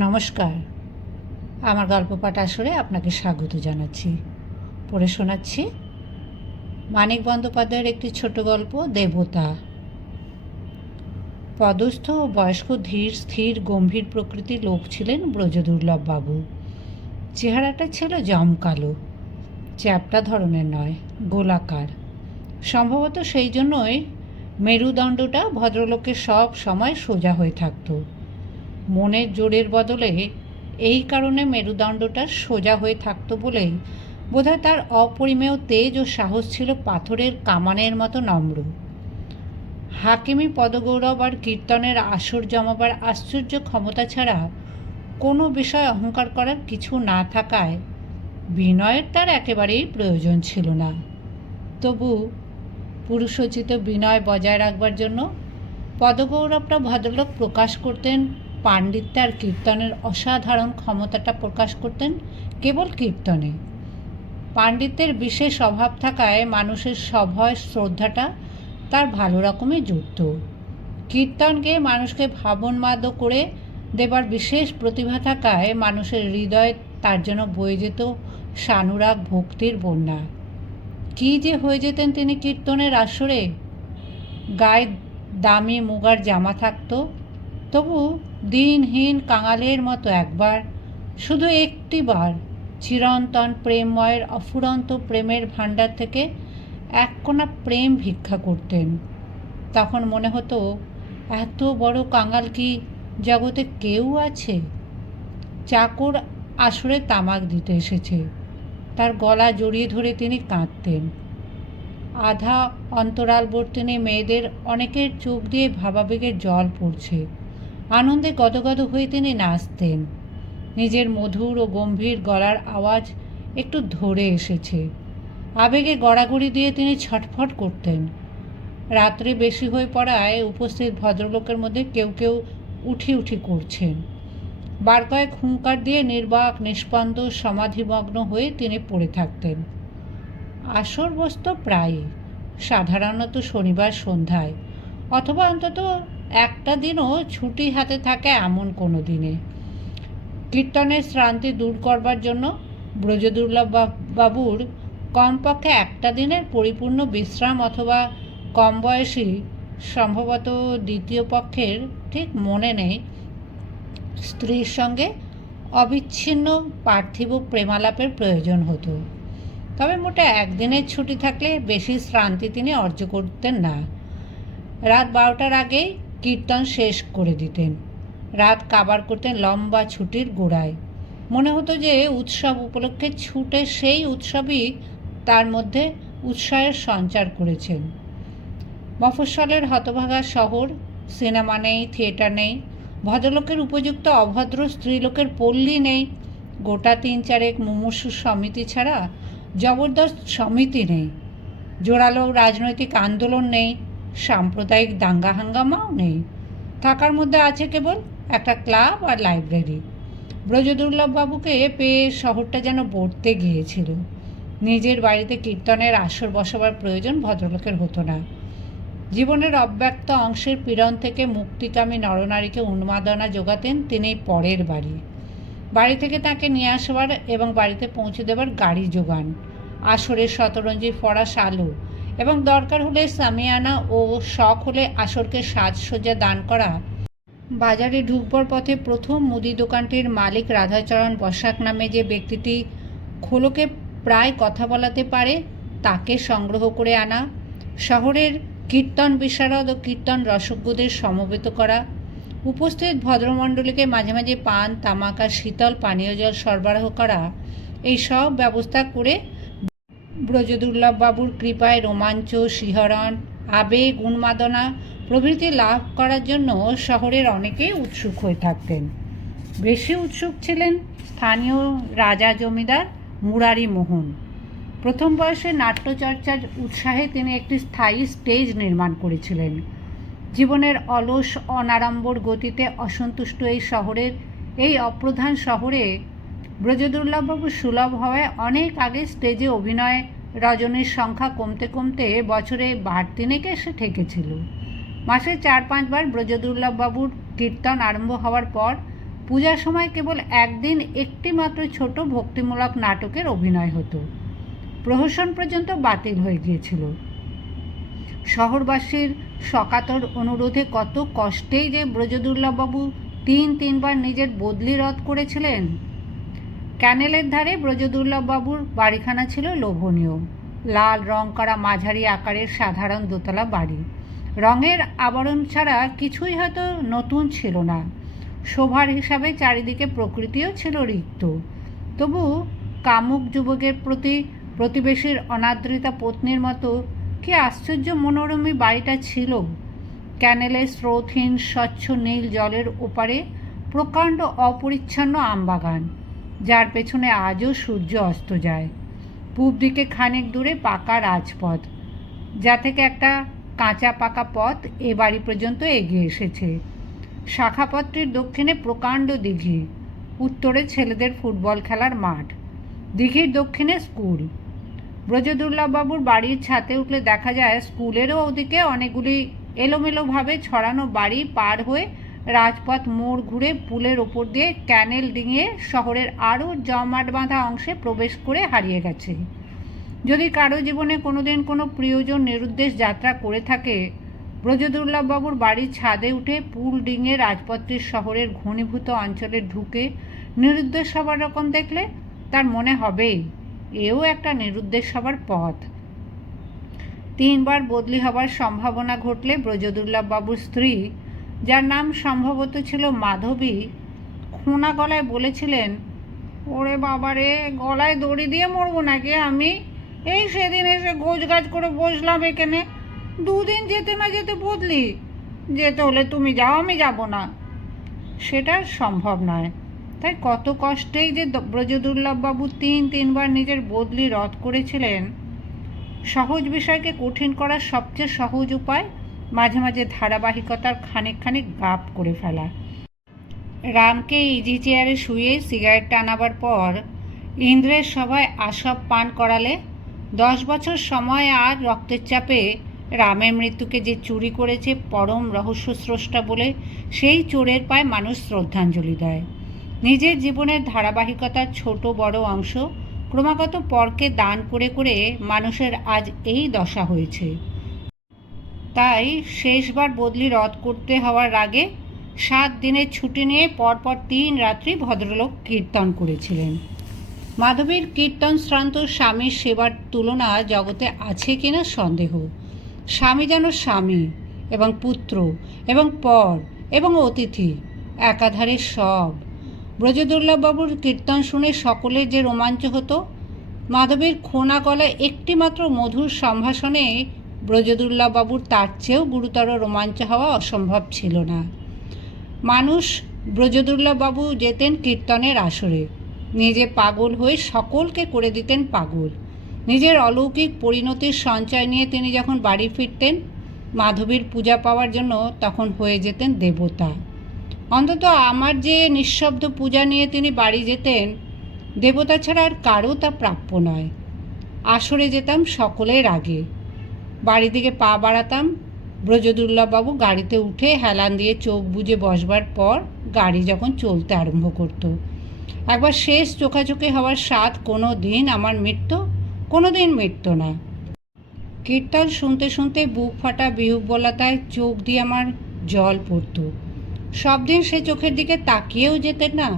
নমস্কার, আমার গল্প পাঠ আসরে আপনাকে স্বাগত জানাচ্ছি। পড়ে শোনাচ্ছি মানিক বন্দ্যোপাধ্যায়ের একটি ছোট গল্প, দেবতা। পদস্থ ও বয়স্ক ধীর স্থির গম্ভীর প্রকৃতির লোক ছিলেন ব্রজদুর্লভবাবু। চেহারাটা ছিল জমকালো, চ্যাপ্টা ধরনের নয়, গোলাকার। সম্ভবত সেই জন্যই মেরুদণ্ডটা ভদ্রলোকের সব সময় সোজা হয়ে থাকত। মনের জোরের বদলে এই কারণে মেরুদণ্ডটা সোজা হয়ে থাকতো বলেই বোধহয় তার অপরিমেয় তেজ ও সাহস ছিল পাথরের কামানের মতো নম্র। হাকিমি পদগৌরব আর কীর্তনের আসর জমাবার আশ্চর্য ক্ষমতা ছাড়া কোনো বিষয় অহংকার করার কিছু না থাকায় বিনয়ের তার একেবারেই প্রয়োজন ছিল না। তবু পুরুষোচিত বিনয় বজায় রাখবার জন্য পদগৌরবটা ভদ্রলোক প্রকাশ করতেন, পাণ্ডিত্য আর কীর্তনের অসাধারণ ক্ষমতাটা প্রকাশ করতেন কেবল কীর্তনে। পাণ্ডিত্যের বিশেষ অভাব থাকায় মানুষের সভয় শ্রদ্ধাটা তার ভালো রকমই জুটত। কীর্তন গেয়ে মানুষকে ভাবনমাদ্য করে দেবার বিশেষ প্রতিভা থাকায় মানুষের হৃদয়ে তার জন্য বয়ে যেত সানুরাগ ভক্তির বন্যা। কী যে হয়ে যেতেন তিনি কীর্তনের আসরে! গায়ে দামি মুগার জামা থাকতো, তবু দিনহীন কাঙালের মতো একবার, শুধু একটিবার চিরন্তন প্রেমময়ের অফুরন্ত প্রেমের ভাণ্ডার থেকে এক কোণা প্রেম ভিক্ষা করতেন। তখন মনে হতো, এত বড় কাঙাল কি জগতে কেউ আছে? চাকর আসরে তামাক দিতে এসেছে, তার গলা জড়িয়ে ধরে তিনি কাঁদতেন। আধা অন্তরালবর্তিনী মেয়েদের অনেকের চোখ দিয়ে ভাবাবেগের জল পড়ছে, আনন্দে গদগদ হয়ে তিনি নাচতেন। নিজের মধুর ও গম্ভীর গলার আওয়াজ একটু ধরে এসেছে, আবেগে গড়াগড়ি দিয়ে তিনি ছটফট করতেন। রাত্রি বেশি হয়ে পড়ায় উপস্থিত ভদ্রলোকের মধ্যে কেউ কেউ উঠি উঠি করছেন। বার কয়েক হুঙ্কার দিয়ে নির্বাক নিষ্পন্দ সমাধিমগ্ন হয়ে তিনি পড়ে থাকতেন। আসর বসত প্রায়ই, সাধারণত শনিবার সন্ধ্যায়, অথবা অন্তত একটা দিনও ছুটি হাতে থাকে এমন কোনো দিনে। কীর্তনের শ্রান্তি দূর করবার জন্য ব্রজদুর্লভ বাবুর কমপক্ষে একটা দিনের পরিপূর্ণ বিশ্রাম, অথবা কম বয়সী, সম্ভবত দ্বিতীয় পক্ষের, ঠিক মনে নেই, স্ত্রীর সঙ্গে অবিচ্ছিন্ন পার্থিব প্রেমালাপের প্রয়োজন হতো। তবে মোটে একদিনের ছুটি থাকলে বেশি শ্রান্তি তিনি অর্জন করতেন না। রাত 12টার আগেই কীর্তন শেষ করে দিতেন। রাত কাবার করতেন লম্বা ছুটির গোড়ায়। মনে হতো যে উৎসব উপলক্ষে ছুটে সেই উৎসবই তার মধ্যে উৎসাহের সঞ্চার করেছেন। মফস্বলের হতভাগা শহর, সিনেমা নেই, থিয়েটার নেই, ভদ্রলোকের উপযুক্ত অভদ্র স্ত্রীলোকের পল্লী নেই, গোটা 3-4 মুমূর্ষু সমিতি ছাড়া জবরদস্ত সমিতি নেই, জোরালো রাজনৈতিক আন্দোলন নেই, সাম্প্রদায়িক দাঙ্গা হাঙ্গামাও নেই। থাকার মধ্যে আছে কেবল একটা ক্লাব আর লাইব্রেরি। ব্রজদুর্লভবাবুকে পেয়ে শহরটা যেন বর্তে গিয়েছিল। নিজের বাড়িতে কীর্তনের আসর বসাবার প্রয়োজন ভদ্রলোকের হতো না। জীবনের অব্যক্ত অংশের পীড়ন থেকে মুক্তিকামী নরনারীকে উন্মাদনা যোগাতেন তিনি পরের বাড়ি থেকে তাকে নিয়ে আসবার এবং বাড়িতে পৌঁছে দেবার গাড়ি যোগান, আসরের শতরঞ্জি ফরাস আলো, এবং দরকার হলে সামিয়ানা ও শখ হলে আসরকে সাজসজ্জা দান করা। বাজারে ঢুকবার পথে প্রথম মুদি দোকানটির মালিক রাধাচরণ বসাক নামে যে ব্যক্তিটি খোলকে প্রায় কথা বলাতে পারে, তাকে সংগ্রহ করে আনা, শহরের কীর্তন বিশারদ ও কীর্তন রসজ্ঞদের সমবেত করা, উপস্থিত ভদ্রমণ্ডলীকে মাঝে মাঝে পান, তামাক আর শীতল পানীয় জল সরবরাহ করা, এই সব ব্যবস্থা করে ব্রজদুর্লভবাবুর কৃপায় রোমাঞ্চ, শিহরণ, আবেগ, উন্মাদনা প্রভৃতি লাভ করার জন্য শহরের অনেকেই উৎসুক হয়ে থাকতেন। বেশি উৎসুক ছিলেন স্থানীয় রাজা জমিদার মুরারি মোহন। প্রথম বয়সে নাট্যচর্চার উৎসাহে তিনি একটি স্থায়ী স্টেজ নির্মাণ করেছিলেন। জীবনের অলস অনাড়ম্বর গতিতে অসন্তুষ্ট এই শহরের, এই অপ্রধান শহরে ব্রজদুর্লভবাবু সুলভ হওয়ায় অনেক আগে স্টেজে অভিনয় রজনীর সংখ্যা কমতে কমতে বছরে 12-13 এসে ঠেকেছিল। মাসে 4-5 বার ব্রজদুর্লভবাবুর কীর্তন আরম্ভ হওয়ার পর পূজার সময় কেবল একদিন একটি মাত্র ছোট ভক্তিমূলক নাটকের অভিনয় হতো। প্রহসন পর্যন্ত বাতিল হয়ে গিয়েছিল। শহরবাসীর সকাতর অনুরোধে কত কষ্টেই যে ব্রজদুর্লভবাবু তিনবার নিজের বদলি রদ করেছিলেন। ক্যানেলের ধারে ব্রজদুর্লভবাবুর বাড়িখানা ছিল লোভনীয়। লাল রং করা মাঝারি আকারের সাধারণ দোতলা বাড়ি। রঙের আবরণ ছাড়া কিছুই হয়তো নতুন ছিল না। শোভার হিসাবে চারিদিকে প্রকৃতিও ছিল রিক্ত। তবু কামুক যুবকের প্রতি প্রতিবেশীর অনাদৃতা পত্নীর মতো কি আশ্চর্য মনোরমী বাড়িটা ছিল। ক্যানেলের স্রোতহীন স্বচ্ছ নীল জলের ওপারে প্রকাণ্ড অপরিচ্ছন্ন আমবাগান, যার পেছনে আজও সূর্য অস্ত যায়। পূব দিকে খানিক দূরে পাকা রাজপথ, যা থেকে একটা কাঁচা পাকা পথ এ বাড়ি পর্যন্ত এগিয়ে এসেছে। শাখাপথটির দক্ষিণে প্রকাণ্ড দিঘি, উত্তরে ছেলেদের ফুটবল খেলার মাঠ, দিঘির দক্ষিণে স্কুল। ব্রজদুর্লভবাবুর বাড়ির ছাদে উঠলে দেখা যায় স্কুলেরও ওদিকে অনেকগুলি এলোমেলোভাবে ছড়ানো বাড়ি পার হয়ে রাজপথ মোড় ঘুরে পুলের ওপর দিয়ে ক্যানেল ডিঙিয়ে শহরের আরও জমাট বাঁধা অংশে প্রবেশ করে হারিয়ে গেছে। যদি কারো জীবনে কোনোদিন কোনো প্রিয়জন নিরুদ্দেশ যাত্রা করে থাকে, ব্রজদুর্লভবাবুর বাড়ির ছাদে উঠে পুল ডিঙে রাজপথটির শহরের ঘনীভূত অঞ্চলে ঢুকে নিরুদ্দেশ হবার রকম দেখলে তার মনে হবেই এও একটা নিরুদ্দেশ হবার পথ। 3 বার বদলি হবার সম্ভাবনা ঘটলে ব্রজদুর্লভবাবুর স্ত্রী, যার নাম সম্ভবত ছিল মাধবী, খোনা গলায় বলেছিলেন, ওরে বাবারে, গলায় দড়ি দিয়ে মরবো নাকি আমি? এই সেদিন এসে গোছগাছ করে বসলাম এখানে, 2 দিন যেতে না যেতে বদলি। যেতে হলে তুমি যাও, আমি যাব না। সেটা সম্ভব নয়। তাই কত কষ্টেই যে ব্রজদুর্লভবাবু 3 বার নিজের বদলি রদ করেছিলেন। সহজ বিষয়কে কঠিন করার সবচেয়ে সহজ উপায় মাঝে মাঝে ধারাবাহিকতার খানিক গাপ করে ফেলা। রামকে ইজি চেয়ারে শুয়ে সিগারেট টানাবার পর ইন্দ্রের সভায় আসব পান করালে 10 বছর সময় আর রক্তের চাপে রামের মৃত্যুকে যে চুরি করেছে পরম রহস্যস্রষ্টা বলে সেই চোরের পায়ে মানুষ শ্রদ্ধাঞ্জলি দেয়। নিজের জীবনের ধারাবাহিকতার ছোট বড় অংশ ক্রমাগত পরকে দান করে করে মানুষের আজ এই দশা হয়েছে। তাই শেষবার বদলি রদ করতে হওয়ার আগে 7 দিনের ছুটি নিয়ে পরপর 3 রাত্রি ভদ্রলোক কীর্তন করেছিলেন। মাধবীর কীর্তন শ্রান্ত স্বামীর সেবার তুলনা জগতে আছে কিনা সন্দেহ। স্বামী যেন স্বামী এবং পুত্র এবং পর এবং অতিথি, একাধারে সব। ব্রজদুর্লভবাবুর কীর্তন শুনে সকলের যে রোমাঞ্চ হতো, মাধবীর খোনা গলায় একটিমাত্র মধুর সম্ভাষণে ব্রজদুর্লভবাবুর তার চেয়েও গুরুতর রোমাঞ্চ হওয়া অসম্ভব ছিল না। মানুষ ব্রজদুর্লভবাবু যেতেন কীর্তনের আসরে, নিজে পাগল হয়ে সকলকে করে দিতেন পাগল। নিজের অলৌকিক পরিণতির সঞ্চয় নিয়ে তিনি যখন বাড়ি ফিরতেন, মাধবীর পূজা পাওয়ার জন্য তখন হয়ে যেতেন দেবতা। অন্তত আমার যে নিঃশব্দ পূজা নিয়ে তিনি বাড়ি যেতেন, দেবতা ছাড়া আর কারও তা প্রাপ্য নয়। আসরে যেতাম সকলের আগে, বাড়ি দিকে পা বাড়াতাম। ব্রজদুর্লভবাবু গাড়িতে উঠে হেলান দিয়ে চোখ বুজে বসবার পর গাড়ি যখন চলতে আরম্ভ করত, একবার শেষ চোখাচোখি হওয়ার স্বাদ কোনো দিন আমার কোনো দিন মিটত না। কীর্তন শুনতে শুনতে বুক ফাটা বিহুবলতায় চোখ দিয়ে আমার জল পড়ত। সব দিন সে চোখের দিকে তাকিয়েও যেতেন না,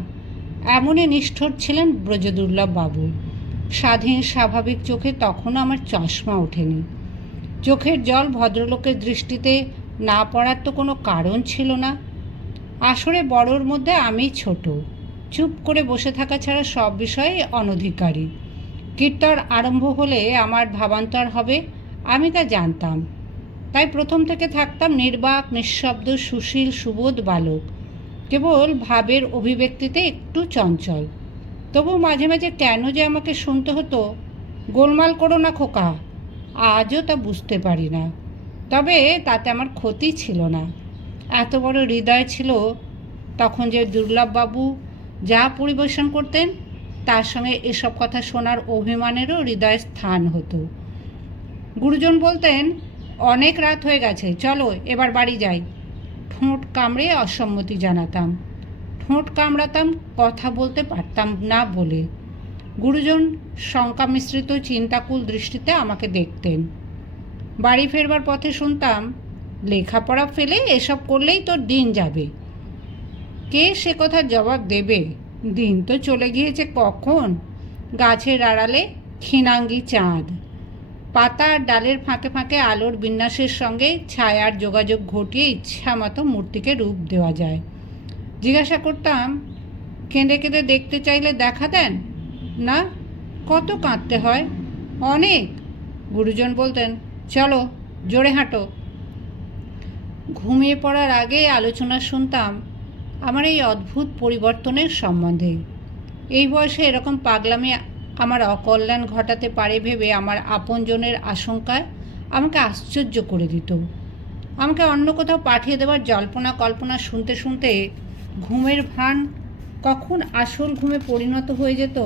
এমনই নিষ্ঠুর ছিলেন ব্রজদুর্লভবাবু। স্বাধীন স্বাভাবিক চোখে তখনও আমার চশমা ওঠেনি। চোখের জল ভদ্রলোকের দৃষ্টিতে না পড়ার তো কোনো কারণ ছিল না। আসরে বড়োর মধ্যে আমি ছোট, চুপ করে বসে থাকা ছাড়া সব বিষয়ে অনধিকারী। কীর্তন আরম্ভ হলে আমার ভাবান্তর হবে আমি তা জানতাম। তাই প্রথম থেকে থাকতাম নির্বাক নিঃশব্দ সুশীল সুবোধ বালক, কেবল ভাবের অভিব্যক্তিতে একটু চঞ্চল। তবু মাঝে মাঝে কেন যে আমাকে শুনতে হতো, গোলমাল করো না খোকা, আজও তা বুঝতে পারি না। তবে তাতে আমার ক্ষতি ছিল না। এত বড় হৃদয় ছিল তখন যে দুর্লভবাবু যা পরিবেশন করতেন, তার সঙ্গে এসব কথা শোনার অভিমানেরও হৃদয় স্থান হতো। গুরুজন বলতেন, অনেক রাত হয়ে গেছে, চলো এবার বাড়ি যাই। ঠোঁট কামড়ে অসম্মতি জানাতাম। ঠোঁট কামড়াতাম কথা বলতে পারতাম না বলে। গুরুজন শঙ্কা মিশ্রিত চিন্তাকুল দৃষ্টিতে আমাকে দেখতেন। বাড়ি ফেরবার পথে শুনতাম, লেখাপড়া ফেলে এসব করলেই তোর দিন যাবে। কে সে কথার জবাব দেবে? দিন তো চলে গিয়েছে কখন। গাছের আড়ালে ক্ষীণাঙ্গী চাঁদ, পাতা আর ডালের ফাঁকে ফাঁকে আলোর বিন্যাসের সঙ্গে ছায়ার যোগাযোগ ঘটিয়ে ইচ্ছা মতো মূর্তিকে রূপ দেওয়া যায়। জিজ্ঞাসা করতাম, কেঁদে কেঁদে দেখতে চাইলে দেখা দেন না? কত কাঁদতে হয়? অনেক। গুরুজন বলতেন, চলো জোরে হাঁটো। ঘুমিয়ে পড়ার আগে আলোচনা শুনতাম আমার এই অদ্ভুত পরিবর্তনের সম্বন্ধে। এই বয়সে এরকম পাগলামি আমার অকল্যাণ ঘটাতে পারে ভেবে আমার আপনজনের আশঙ্কায় আমাকে আশ্চর্য করে দিত। আমাকে অন্য কোথাও পাঠিয়ে দেওয়ার জল্পনা কল্পনা শুনতে শুনতে ঘুমের ভান কখন আসল ঘুমে পরিণত হয়ে যেত।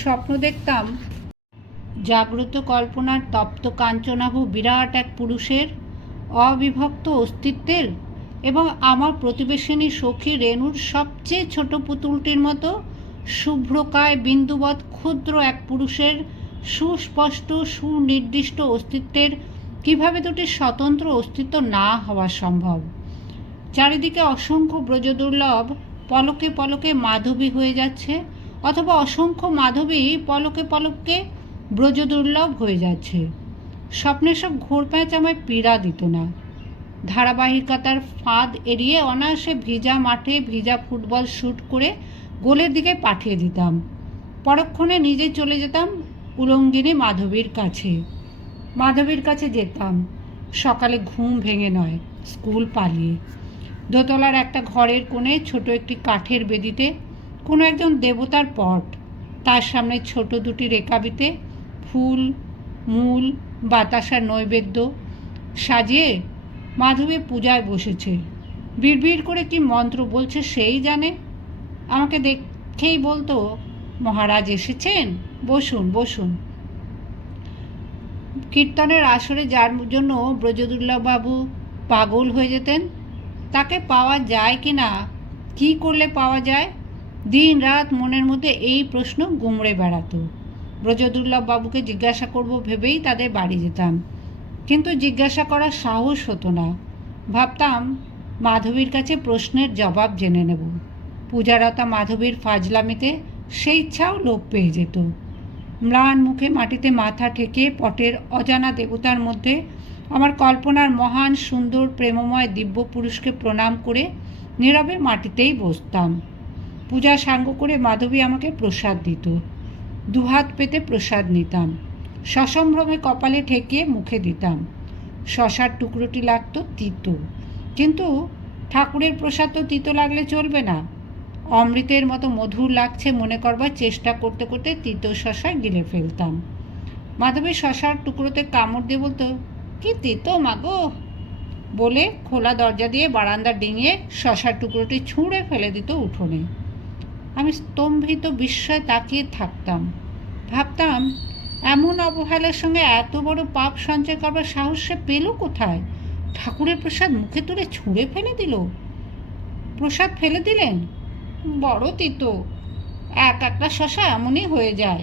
স্বপ্ন দেখতাম জাগ্রত কল্পনার তপ্ত কাঞ্চনাভ বিরাট এক পুরুষের অবিভক্ত অস্তিত্বের এবং আমার প্রতিবেশিনী সখী রেণুর সবচেয়ে ছোট পুতুলটির মতো শুভ্রকায় বিন্দুবৎ ক্ষুদ্র এক পুরুষের সুস্পষ্ট সুনির্দিষ্ট অস্তিত্বের কিভাবে দুটি স্বতন্ত্র অস্তিত্ব না হওয়া সম্ভব। চারিদিকে অসংখ্য ব্রজদুর্লভ পলকে পলকে মাধবী হয়ে যাচ্ছে, অথবা অসংখ্য মাধবী পলকে পলকে ব্রজদুর্লভ হয়ে যাচ্ছে। স্বপ্নের সব ঘোরপ্যাঁচ আমায় পীড়া দিত না। ধারাবাহিকতার ফাঁদ এড়িয়ে অনায়াসে ভিজা মাঠে ভিজা ফুটবল শ্যুট করে গোলের দিকে পাঠিয়ে দিতাম। পরক্ষণে নিজে চলে যেতাম উলঙ্গিনী মাধবীর কাছে। মাধবীর কাছে যেতাম সকালে ঘুম ভেঙে নয়, স্কুল পালিয়ে। দোতলার একটা ঘরের কোণে ছোট একটি কাঠের বেদিতে কোনো একজন দেবতার পট, তার সামনে ছোট দুটি রেকাবিতে ফুল মূল বাতাসার নৈবেদ্য সাজিয়ে মাধবী পূজায় বসেছে। বিড়বিড় করে কি মন্ত্র বলছে সেই জানে। আমাকে দেখেই বলতো, মহারাজ এসেছেন, বসুন বসুন। কীর্তনের আসরে যার জন্য ব্রজদুর্লভবাবু পাগল হয়ে যেতেন, তাকে পাওয়া যায় কি না, কী করলে পাওয়া যায়, দিন রাত মনের মধ্যে এই প্রশ্ন গুমড়ে বেড়াতো। ব্রজদুর্লভবাবুকে জিজ্ঞাসা করব ভেবেই তাদের বাড়ি যেতাম, কিন্তু জিজ্ঞাসা করার সাহস হতো না। ভাবতাম মাধবীর কাছে প্রশ্নের জবাব জেনে নেব। পূজারতা মাধবীর ফাজলামিতে সেই ইচ্ছাও লোপ পেয়ে যেত। ম্লান মুখে মাটিতে মাথা ঠেকে পটের অজানা দেবতার মধ্যে আমার কল্পনার মহান সুন্দর প্রেমময় দিব্য পুরুষকে প্রণাম করে নীরবে মাটিতেই বসতাম। পূজা সাঙ্গ করে মাধবী আমাকে প্রসাদ দিত। দুহাত পেতে প্রসাদ নিতাম, সসম্ভ্রমে কপালে ঠেকিয়ে মুখে দিতাম। শশার টুকরোটি লাগতো তিতো, কিন্তু ঠাকুরের প্রসাদ তো তিতো লাগলে চলবে না। অমৃতের মতো মধুর লাগছে মনে করবার চেষ্টা করতে করতে তিতো শশা গিলে ফেলতাম। মাধবী শশার টুকরোতে কামড় দিয়ে বলতো, কি তিতো মাগো, বলে খোলা দরজা দিয়ে বারান্দা ডিঙিয়ে শশার টুকরোটি ছুঁড়ে ফেলে দিত উঠোনে। আমি স্তম্ভিত বিস্ময়ে তাকিয়ে থাকতাম। ভাবতাম, এমন অবহেলার সঙ্গে এত বড় পাপ সঞ্চয় করবার সাহস সে পেল কোথায়? ঠাকুরের প্রসাদ মুখে তুলে ছুঁড়ে ফেলে দিল। প্রসাদ ফেলে দিলেন, বড় তিতো, এক একটা শশা এমনই হয়ে যায়।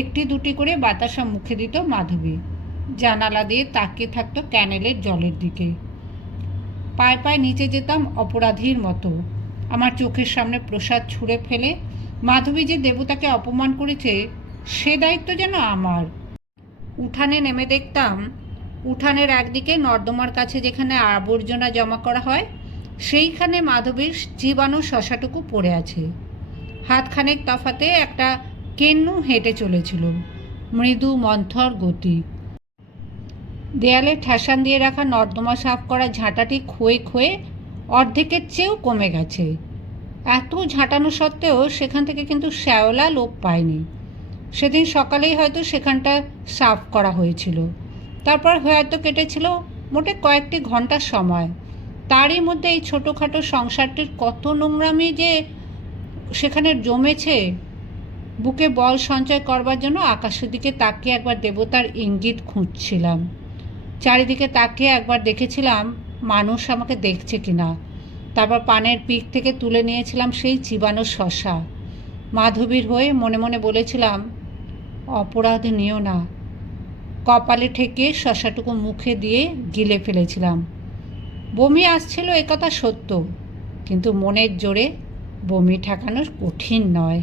একটি দুটি করে বাতাসা মুখে দিত মাধবী। জানালা দিয়ে তাকিয়ে থাকতো ক্যানেলের জলের দিকে। পায়ে পায়ে নিচে যেতাম অপরাধীর মতো। আমার চোখের সামনে প্রসাদ ছুঁড়ে ফেলে মাধবী যে দেবতাকে অপমান করেছে সে দায়িত্ব যেন আমার। উঠানে নেমে দেখতাম, উঠানের একদিকে নর্দমার কাছে যেখানে আবর্জনা জমা করা হয় সেইখানে মাধবীর জীবাণু শশাটুকু পড়ে আছে। হাতখানেক তফাতে একটা কেন্নু হেঁটে চলেছিল, মৃদু মন্থর গতি। দেয়ালে ঠেসান দিয়ে রাখা নর্দমা সাফ করা ঝাঁটাটি ক্ষয়ে ক্ষয়ে অর্ধেকের চেয়েও কমে গেছে। এত ঝাঁটানো সত্ত্বেও সেখান থেকে কিন্তু শ্যাওলা লোপ পায়নি। সেদিন সকালেই হয়তো সেখানটা সাফ করা হয়েছিল, তারপর হয়তো কেটেছিল মোটে কয়েকটি ঘন্টার সময়। তারই মধ্যে এই ছোটোখাটো সংসারটির কত নোংরামি যে সেখানে জমেছে। বুকে বল সঞ্চয় করবার জন্য আকাশের দিকে তাকিয়ে একবার দেবতার ইঙ্গিত খুঁজছিলাম। চারিদিকে তাকিয়ে একবার দেখেছিলাম মানুষ আমাকে দেখছে কিনা। তারপর পানের পিক থেকে তুলে নিয়েছিলাম সেই চিবানো শশা। মাধবীর হয়ে মনে মনে বলেছিলাম, অপরাধ নিও না। কপালে ঠেকে শশাটুকু মুখে দিয়ে গিলে ফেলেছিলাম। বমি আসছিল একথা সত্য, কিন্তু মনের জোরে বমি ঠেকানো কঠিন নয়।